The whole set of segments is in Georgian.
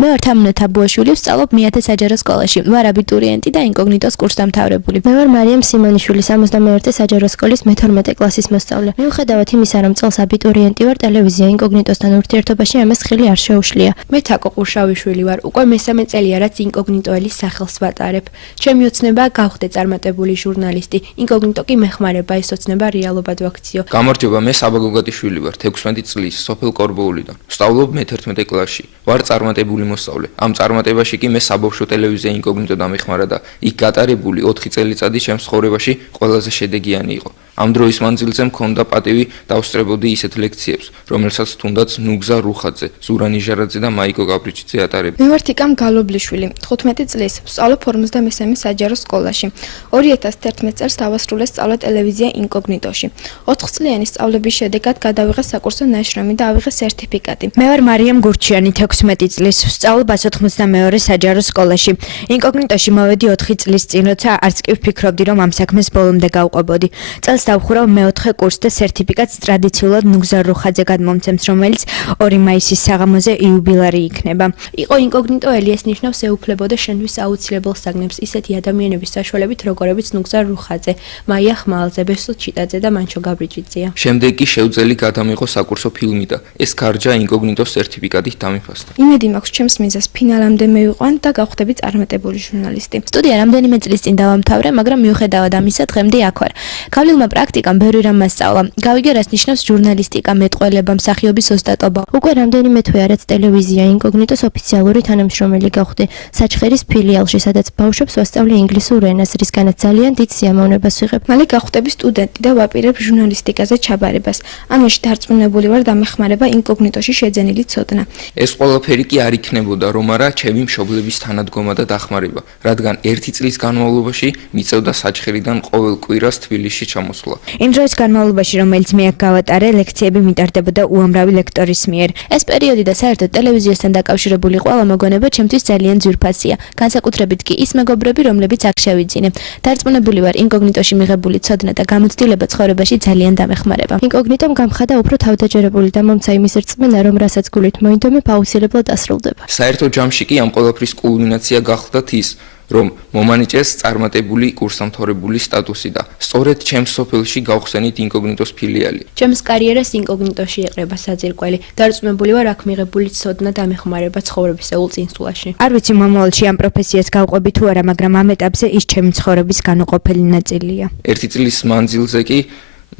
მე ვარ თამუნა თაბუაშვილი, ვსწავლობ მეათე საჯარო სკოლაში. ვარ აბიტურიენტი და ინკოგნიტოს კურსდამთავრებული. მე ვარ მარიამ სიმონიშვილი, 72 საჯარო სკოლის მე-12 კლასის მოსწავლე. მიუხედავად იმისა, რომ წელს აბიტურიენტი ვარ, ტელევიზია ინკოგნიტოსთან ურთიერთობაში ამას ხელი არ შეუშლია. მე თაკო ყურშაუშვილი ვარ, უკვე მესამე წელია, რაც ინკოგნიტოელის სახელს ვატარებ. ჩემი ოცნება გავხდე წარმატებული ჟურნალისტი, ინკოგნიტო კი მეხმარება ეს ოცნება რეალობად ვაქციო. გამარჯობა, მე საბა გოგატიშვილი ვარ, 16 წლის, სოფელ კორბოულიდან. ვსწავლობ მე-11 კლასში. ვარ წარმატებული მოსწავლე. ამ წარმატებაში კი მე საბავშვო ტელევიზია ინკოგნიტო დამეხმარა და იქ გატარებული 4 წელიწადი ჩემს ცხოვრებაში ყველაზე შედეგიანი იყო. ამ დროის მანძილზე მქონდა პატივი დავსწრებოდი ისეთ ლექციებს, რომელსაც თუნდაც ნუგზა რუხაძე, ზურა ნიჟარაძე და მაიკო გაბრიჩიძე ატარებდნენ. მე ვარ თიკამ გალობლიშვილი, 15 წლის, ვსწავლობ 53 საჯარო სკოლაში. 2011 წელს დავასრულე სწავლა ტელევიზია ინკოგნიტოში. 4 წლიანი სწავლების შედეგად გადავიღე საკურსო ნაშრომი და ავიღე სერტიფიკატი. მე ვარ მარიამ გურჩიანი, 16 წლის, ვსწავლობ 192 საჯარო სკოლაში. ინკოგნიტოში მოვედი 4 წლის წინ, როცა არც კი ვფიქრობდი, რომ ამ საქმეს ბოლომდე გავყვებოდი. წელს დავხურავ მე-4 კურსს და სერტიფიკატს ტრადიციულად ნუგზა რუხაძე გადმომცემს, რომელიც 2 მაისის საღამოზე იუბილარი იქნება. იყო ინკოგნიტოელი, ეს ნიშნავს ეუფლებოდა შენთვის აუცილებელ საგნებს, ისეთი ადამიანების საშუალებით, როგორებიც ნუგზა რუხაძე, მაია ხმალაძე, ბესო ჩიტაძე და მანჩო გაბრიჩიძეა. შემდეგ კი შევძელი გადამიღო საკურსო ფილმი და ეს გარჯა ინკოგნიტოს სერტიფიკატით დამიფასდა. იმედი მაქვს ჩემს მიზანს ფინალამდე მივიყვან და გავხდები წარმატებული ჟურნალისტი. სტუდია რამდენიმე წლის წინ დავამთავრე, მაგრამ მიუხედავად ამისა, დღემდე აქ ვარ. გავლილმა პრაქტიკამ ბევრი რამ მასწავლა. გავიგე, რას ნიშნავს ჟურნალისტიკა, მეტყველება, მსახიობის ოსტატობა. უკვე რამდენიმე თვეა, რაც ტელევიზია ინკოგნიტოს ოფიციალური თანამშრომელი გავხდი საჩხერის ფილიალში, სადაც ბავშვებს ვასწავლე ინგლისურ ენას, რისგანაც ძალიან დიდ სიამოვნებას ვიღებ. მალე გავხდები სტუდენტი და ვაპირებ ჟურნალისტიკაზე ჩაბარებას. ამაში დარწმუნებული ვარ დამეხმარება ინკოგნიტოში შეძენილი ცოდნა. ეს ყველაფერი კი არ იქნებოდა, რომ არა ჩემი მშობლების თანადგომა და დახმარება, რადგან 1 წლის განმავლობაში მიწევდა საჩხერიდან ყოველ კვირას თბილისში ჩამოსვლა. იმ დროის განმავლობაში, რომელიც მე აქ გავატარე, ლექციები მიტარდებოდა უამრავი ლექტორის მიერ. ეს პერიოდი და საერთოდ ტელევიზიასთან დაკავშირებული ყველა მოგონება ჩემთვის ძალიან ძვირფასია. განსაკუთრებით კი ის მეგობრები, რომლებიც აქ შევიძინე. დარწმუნებული ვარ, ინკოგნიტოში მიღებული ცოდნა და გამოცდილება ცხოვრებაში ძალიან დამეხმარება. ინკოგნიტომ გამხადა უფრო თავდაჯერებული და მომცა იმის რწმენა, რომ რასაც გულით მოინდომებ, აუცილებლად ასრულდება. საერთო ჯამში კი ამ ყველაფრის კულმინაცია გახლდათ ის, რომ მომანიჭეს წარმატებული კურსდამთავრებული სტატუსი და სწორედ ჩემს სოფელში გავხსენით ინკოგნიტოს ფილიალი. ჩემს კარიერას ინკოგნიტოში ეყრება საძირკველი. დარწმუნებული ვარ, აქ მიღებული ცოდნა დამეხმარება ცხოვრებისეულ წინსვლაში. არ ვიცი მომავალში ამ პროფესიას გავყვები თუ არა, მაგრამ ამ ეტაპზე ის ჩემი ცხოვრების განუყოფელი ნაწილია. 1 წლის მანძილზე კი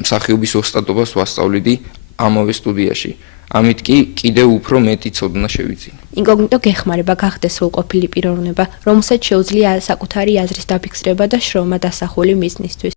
მსახიობის ოსტატობას ვასწავლიდი ამავე სტუდიაში. ამით კი კიდევ უფრო მეტი ცოდნა შევიძინე. ინკოგნიტო გეხმარება გახდეს სრულყოფილი პიროვნება, რომელსაც შეუძლია საკუთარი აზრის დაფიქსირება და შრომა დასახული მიზნისთვის.